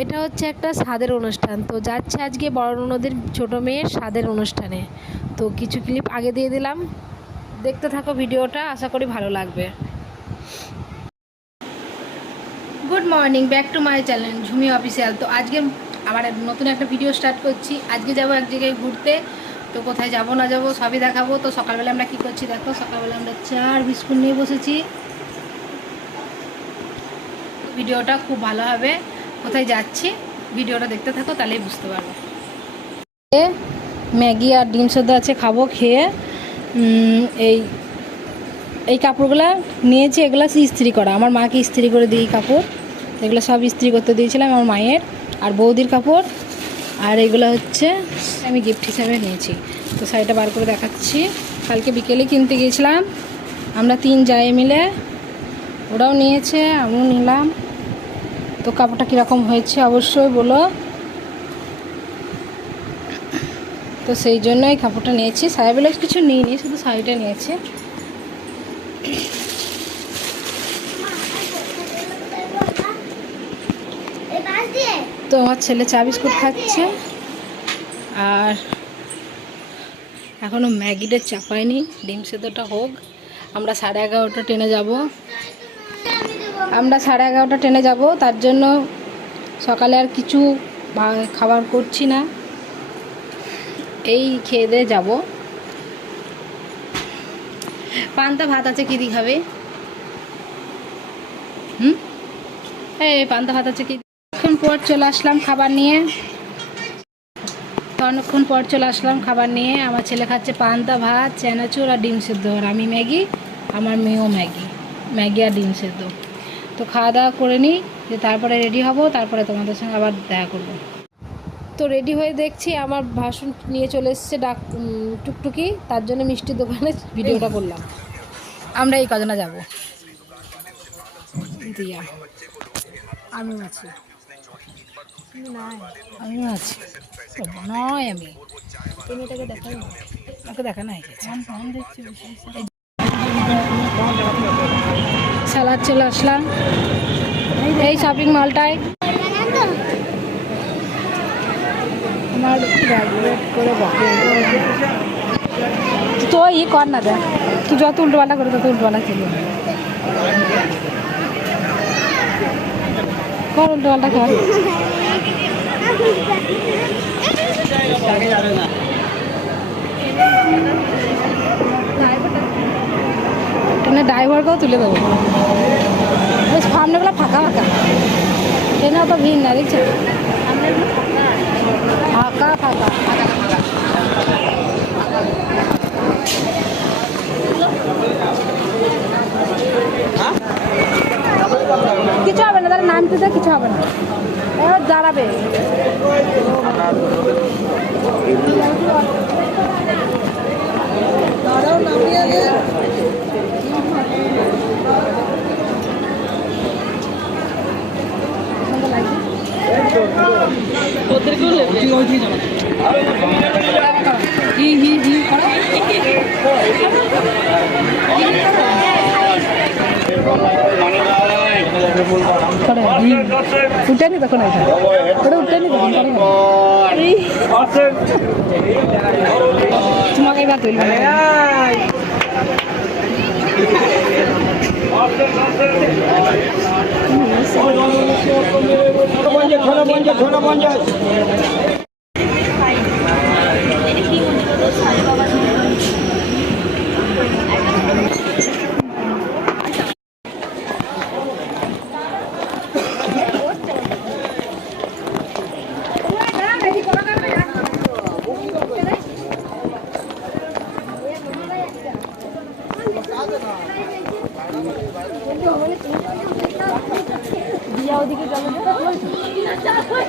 এটা হচ্ছে একটা স্বাদের অনুষ্ঠান, তো যাচ্ছে আজকে বড় ননদের ছোটো মেয়ের স্বাদের অনুষ্ঠানে। তো কিছু ক্লিপ আগে দিয়ে দিলাম, দেখতে থাকো ভিডিওটা, আশা করি ভালো লাগবে। Good morning, back to my channel ঝুমি official. তো আজকে আবার নতুন একটা ভিডিও স্টার্ট করছি। আজকে যাব এক জায়গায় ঘুরতে, তো কোথায় যাব না যাব সবই দেখাবো। তো সকালবেলা আমরা কী করছি দেখো, সকালবেলা আমরা চা আর বিস্কুট নিয়ে বসেছি। ভিডিওটা খুব ভালো হবে, কোথায় যাচ্ছি ভিডিওটা দেখতে থাকো, তাহলেই বুঝতে পারবো। ম্যাগি আর ডিম সেদ্ধ আছে, খাবো। খেয়ে এই এই কাপড়গুলো নিয়েছি, এগুলো ইস্ত্রি করা, আমার মাকে ইস্ত্রি করে দিই কাপড়। এগুলো সব ইস্ত্রি করতে দিয়েছিলাম আমার মায়ের আর বৌদির কাপড়। আর এগুলো হচ্ছে আমি গিফট হিসাবে নিয়েছি। তো শাড়িটা বার করে দেখাচ্ছি। কালকে বিকেলে কিনতে গিয়েছিলাম আমরা 3 জায়ে মিলে, ওরাও নিয়েছে আমিও নিলাম। তো কাপড়টা কীরকম হয়েছে অবশ্যই বলো। তো সেই জন্যই কাপড়টা নিয়েছি, শাড়ি ব্লাউজ কিছু নিইনি, শুধু শাড়িটা নিয়েছি। তো আমার ছেলে চা বিস্কুট খাচ্ছে, আর এখনও ম্যাগিটা চাপায়নি, ডিম সেদ্ধটা হোক। আমরা 11:30 ট্রেনে যাব, ট্রেনে যাব। তার জন্য সকালে আর কিছু খাবার করছি না, এই খেয়ে দিয়ে যাবো। পান্তা ভাত আছে, কী দিয়ে খাবে? এই পান্তা ভাত আছে কি? অনেকক্ষণ পর চলে আসলাম খাবার নিয়ে, আমার ছেলে খাচ্ছে পান্তা ভাত, চানাচুর আর ডিম সেদ্ধ, আর আমি ম্যাগি, আমার মেয়েও ম্যাগি আর ডিম সেদ্ধ। তো খাওয়া দাওয়া করে নিই, যে তারপরে রেডি হব, তারপরে তোমাদের সঙ্গে আবার দেখা করব। তো রেডি হয়ে দেখছি আমার ভাসুন নিয়ে চলে এসছে টুকটুকি, তার জন্য মিষ্টির দোকানে ভিডিওটা করলাম। আমরা এই কজনা যাব, দিয়া আমিও আছি, নয় আমি এটাকে দেখাই, ওকে দেখা নাই স্যালাড চলে আসলাম এই শপিং মলটায়। আমার করে তো ই কর না, দেখ তুই যত উল্টোপাল্টা করে তত উল্টোপাল্টা চলবে, কর উল্টোপাল্টা কর। ট্রেনের ড্রাইভারকেও তুলে দেবো, বেশ সামনেগুলো ফাঁকা ফাঁকা, ট্রেনে অত ভিড় না, দেখছে ফাঁকা ফাঁকা। কিছু হবে না, তাহলে নামতে দেয়, কিছু হবে না, এবার দাঁড়াবে। উঠেনি তখন, ওটা উঠেনি তখন, তোমাকে এবার তুলবে।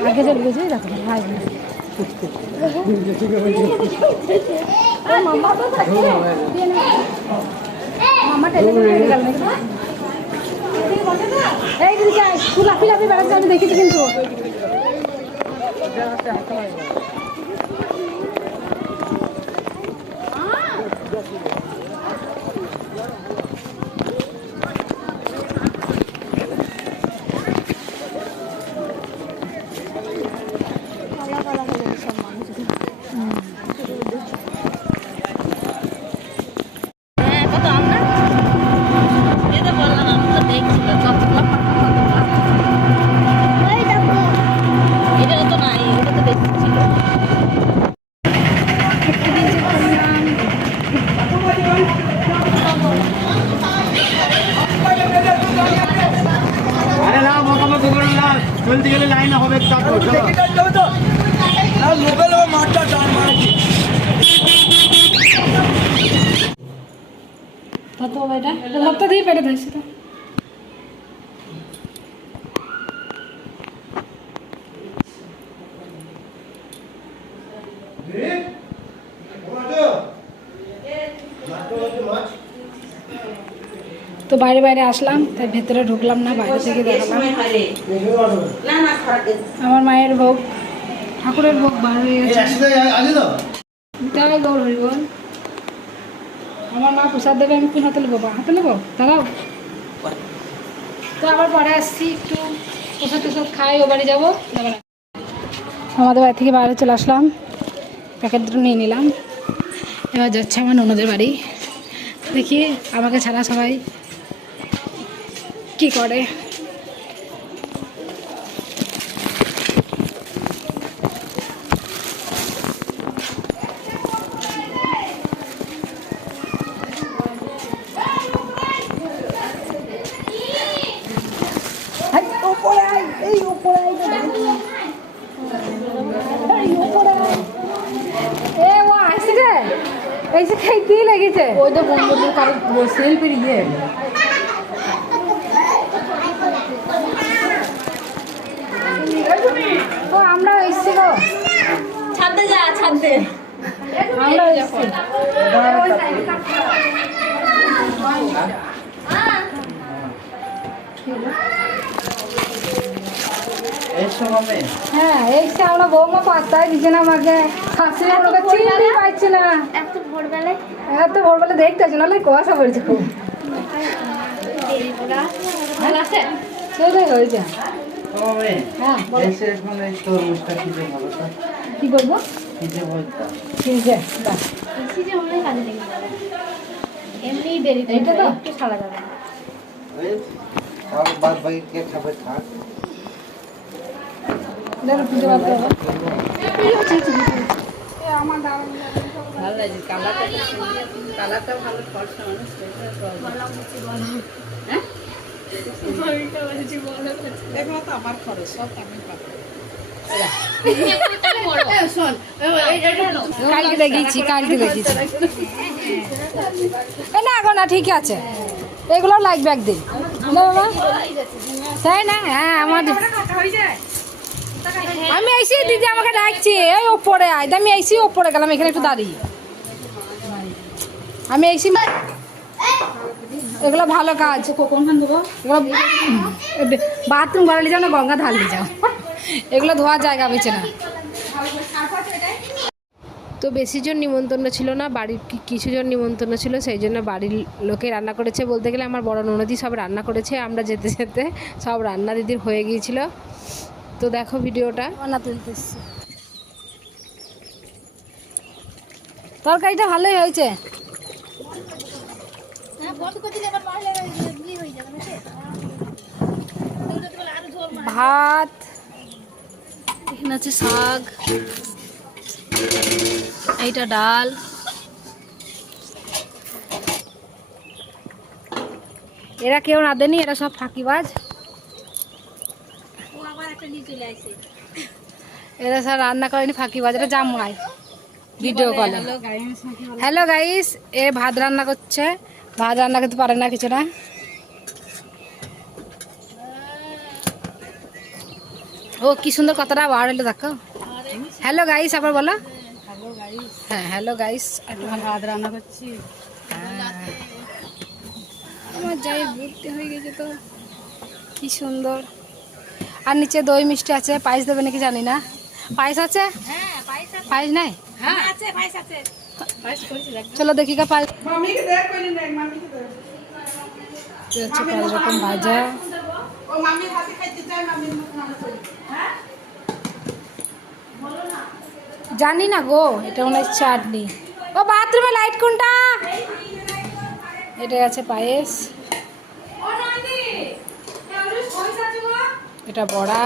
আগে চলে গেছে, দেখো ভাই মামা লাফি লাফি বেড়াচ্ছে, আমি দেখেছি কিন্তু। চলতে গেলে লাইন হবে তারপর তো এটা লতা দিয়ে পেটে ধরেছি তো তো বাইরে বাইরে আসলাম, তাই ভেতরে ঢুকলাম না, বাইরে থেকে দেখালাম। আমার মায়ের ভোগ, ঠাকুরের ভোগ বার হয়ে গেছে। তাই গৌর হরি বল। আমার মা প্রসাদ দেবে, আমি কোন হাতে নেবো? হাতে নেবো, দাঁড়াও। তো আবার পরে আসছি, একটু প্রসাদ টসাদ খাই, ও বাড়ি যাবো। আমাদের বাড়ি থেকে বাইরে চলে আসলাম, প্যাকেট দুটো নিয়ে নিলাম। এবার যাচ্ছে আমার ননদের বাড়ি। দেখি আমাকে ছাড়া সবাই কি করে। ऐसे खाइते লেগেছে ওই তো বন্ধুদের কারো সেলফি দিয়ে ও আমরা এসেছি গো ছাদে যা ছাদে আমরা এসেছি হ্যাঁ এসে আমরা বৌমা পাত্তাই দিচ্ছে না আমাকে হাসি আমাকে চিনতে পারছি না এত ভোরবেলা দেখতেছি নাহলে কুয়াশা পড়েছে খুব ভালো আছে সেটাই হয়েছে হ্যাঁ কি করবো ফ্রিজে এমনি দেরি এটা তো একটু ছাড়া যাবে বাদ বাকি কে খাবে থাক দেখো ফ্রিজে বাদ দেবো আমার দাঁড়ান ভালো লাগে কালারটা ভালো ফর্সা মানুষ হ্যাঁ দেখো তো আমার খরচ সব আমি পাবো কালকে দেখিয়েছি না গো না ঠিক আছে এগুলো লাগবে একদিন বাবা তাই না হ্যাঁ আমার আমি এসে দিদি আমাকে ডাকছি ওই ওপরে আয় আমি এসে ওপরে গেলাম এখানে একটু দাঁড়িয়ে আমি এসে এগুলো ভালো কাজ কোনখান দেবো এগুলো বাথরুম গড়ালি যাও না গঙ্গা ঢাললি যাও এগুলো ধোয়ার জায়গা পেছে না তো বেশিজন নিমন্ত্রণ ছিল না, বাড়ির কিছুজন নিমন্ত্রণ ছিল, সেই জন্য বাড়ির লোকে রান্না করেছে। বলতে গেলে আমার বড় ননদি সব রান্না করেছে, আমরা যেতে যেতে সব রান্না দিদির হয়ে গিয়েছিল। তো দেখো ভিডিওটা রান্না তুলতেছি। তরকারিটা ভালোই হয়েছে, ভাত এখানে আছে, শাক, এইটা ডাল, এরা কেউ না দেনি, এরা সব ফাঁকিবাজ, এরা সব রান্না করেনি ফাঁকিবাজ, এটা জামাই ভিডিও কলে। হ্যালো গাইস, এ ভাত রান্না করছে, ভাত রান্না করতে পারে না কিছু না। ও কি সুন্দর কথাটা বার হলো দেখো। হ্যালো গাইস আবার বলো। হ্যাঁ হ্যালো গাইস, ভাত রান্না করছি। আমার যাই ভর্তি হয়ে গেছে তো কি সুন্দর। আর নিচে দই মিষ্টি আছে, পায়েস দেবে নাকি জানি না। পায়েস আছে? পায়েস নাই? চলো দেখি কা পায়েস। রকম ভাজা, জানি না গো, এটা মনে হয় চাটনি। ও বাথরুমে লাইট কোনটা? এটা আছে পায়েস, এটা বড়া,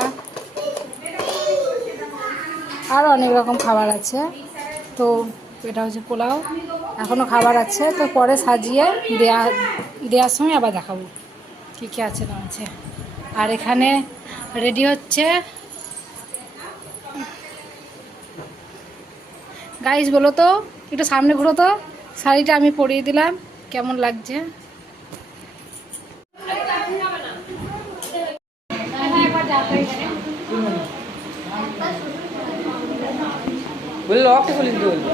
আর অনেক রকম খাবার আছে। তো এটা হচ্ছে পোলাও, এখনও খাবার আছে, তো পরে সাজিয়ে দেওয়ার সময় আবার দেখাবো কী কী আছে না আছে। আর এখানে রেডি হচ্ছে। গাইস বলো তো, একটু সামনে ঘুরো তো, শাড়িটা আমি পরিয়ে দিলাম, কেমন লাগছে? বললো একটা খুলে দিতে বললো।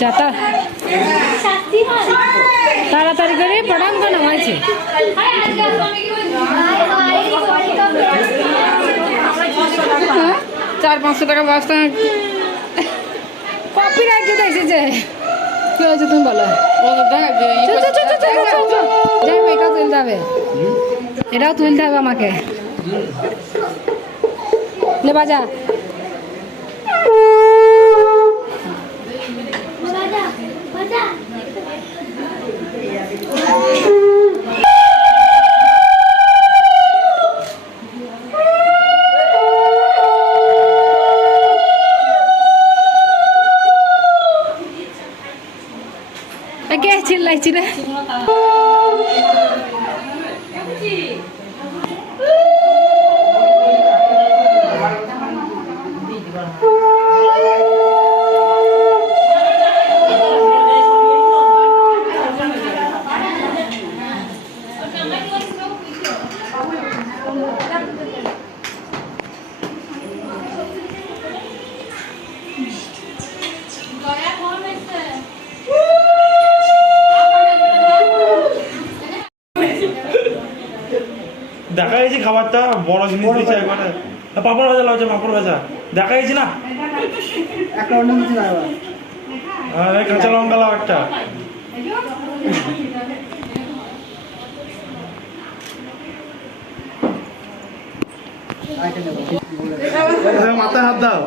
চাতা তাড়াতাড়ি করে পড়ান কেন হয়েছে? 400-500 টাকা বস্তা কপিরাইট যেতে এসেছে। কি হয়েছে তুমি বলো? যাবে, এটাও তুলতে হবে, এটাও তুলতে হবে আমাকে। লে বাজা। কে চিল্লাইছি রে? দেখা গেছে খাবারটা বড় জিনিস দিয়েছে একবারে। পাপড় ভাজা লাগছে, পাপড় ভাজা দেখা গেছে না, একটা অন্য কিছু না এবার। আর এই কাঁচা লঙ্কা লাও একটা। মাথায় হাত দাও,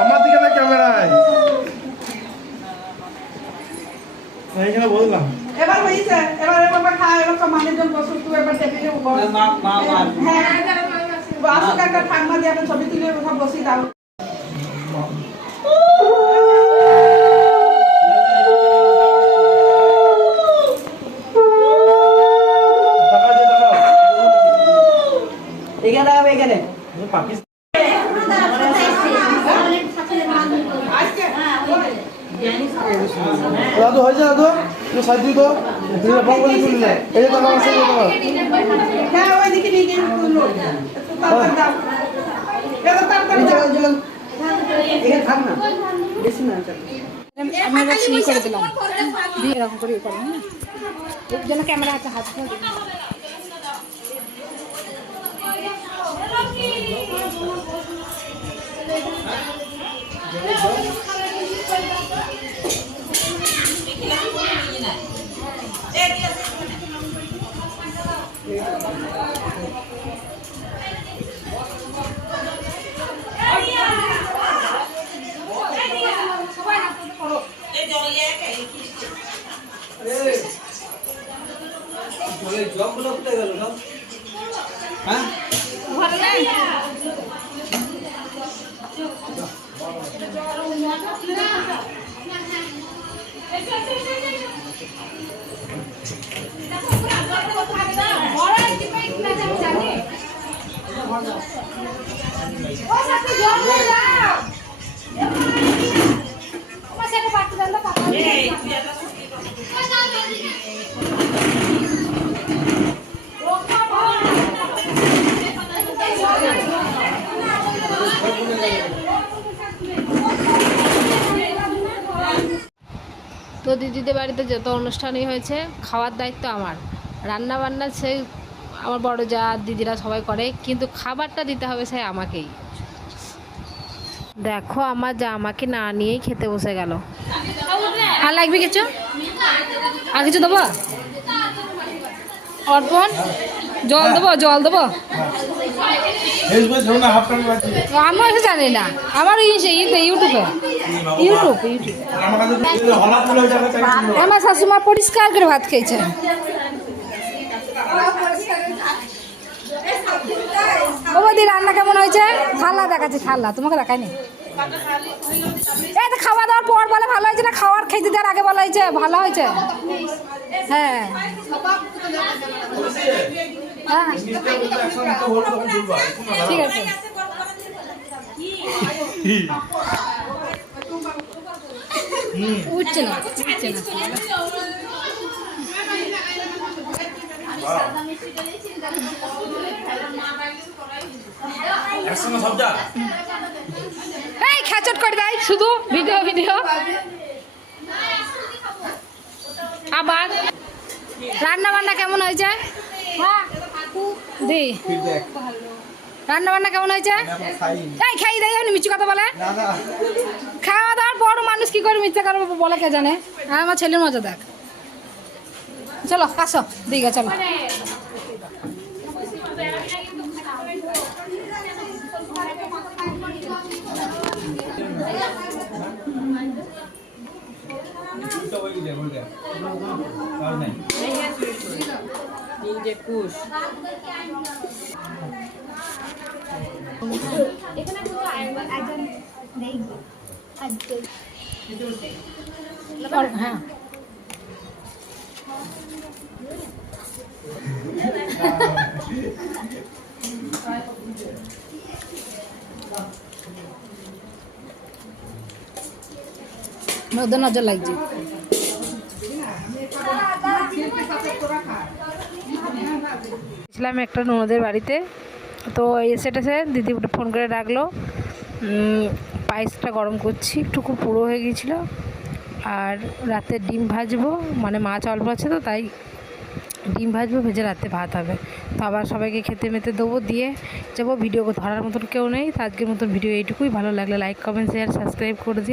আমার দিকে না ক্যামেরায়, এইখানে বললাম। এবার হয়েছে, এবার এবার খায়, এবার সব মানুষজন বসুক, তুই এবার টেবিলে বস। হ্যাঁ, আসুক একটা ঠান্ডা দিয়ে একটা ছবি তুলে সব বসি দাও। এখানে দাঁড়াবে, এখানে। পাকিস্তান দাদু হয়েছে, দাদু সাইড দিত বঙ্গলি তুললে এই যে তোমার সাথে তোমার হ্যাঁ, ওই দিকে নিয়ে গিয়ে তুলো, একটু তাড়াতাড়ি দাও, এবার তাড়াতাড়ি দাও। এখানে থাক না, বেশি না। আমি এবার সিল করে দিলাম, দিয়ে এরকম করে করো, হ্যাঁ, এর জন্য ক্যামেরা হাতে হাত দিয়ে দিলাম। তো দিদিদের বাড়িতে যত অনুষ্ঠানই হয়েছে খাওয়ার দায়িত্ব আমার, রান্না বান্না সেই আমার বড় যা দিদিরা সবাই করে, কিন্তু খাবারটা দিতে হবে সেই আমাকেই। দেখো আমার যা আমাকে না নিয়েই খেতে বসে গেল। আর লাগবে কিছু? আর কিছু দেবো? অর্পণ জল দেবো, জল দেবো। ফেসবুক ধরো না হাফ টাইম আছে আমার কাছে জানি না আমার ইউটিউবে ইউটিউব আমার কাছে হলা তুলে যাবে তাই আমার শাশুমা পরিষ্কার করে ভাত খেয়েছে। ও বৌদি রান্না কেমন হয়েছে? থালা দেখাচ্ছে, থালা তোমাকে দেখায়নি। এই তো খাওয়া দাওয়ার পর বলে ভালো হয়েছে না, খাওয়ার খেতে দেওয়ার আগে বলা হয়েছে ভালো হয়েছে। হ্যাঁ হ্যাঁ ঠিক আছে। উঠছে না উঠছে না। একসঙ্গে সব যা এই খেচট করে দেয় শুধু ভিডিও ভিডিও। আবার রান্না বান্না কেমন হয়েছে? দি রান্না বান্না কেমন হয়েছে? এই খাই দেয় মিষ্টি কথা বলে। খাওয়া দাওয়ার পর মানুষ কি করে মিথ্যা করে বলে কে জানে। আর আমার ছেলের মজা দেখ। চলো আসো দিঘা চলো। হ্যাঁ ওদের নজর লাগছে। ছিলাম একটা ননদের বাড়িতে, তো এসে দিদি ফোন করে ডাকলো। পায়েসটা গরম করছি, একটু খুব পুরো হয়ে গিয়েছিলো। আর রাতে ডিম ভাজবো, মানে মাছ অল্প আছে তো তাই ডিম ভাজবো, ভেজে রাতে ভাত হবে। তো আবার সবাইকে খেতে মেতে দেবো, দিয়ে যাবো। ভিডিও ধরার মতন কেউ নেই, তো আজকের মতন ভিডিও এইটুকুই। ভালো লাগলে লাইক কমেন্ট শেয়ার সাবস্ক্রাইব করে দিও।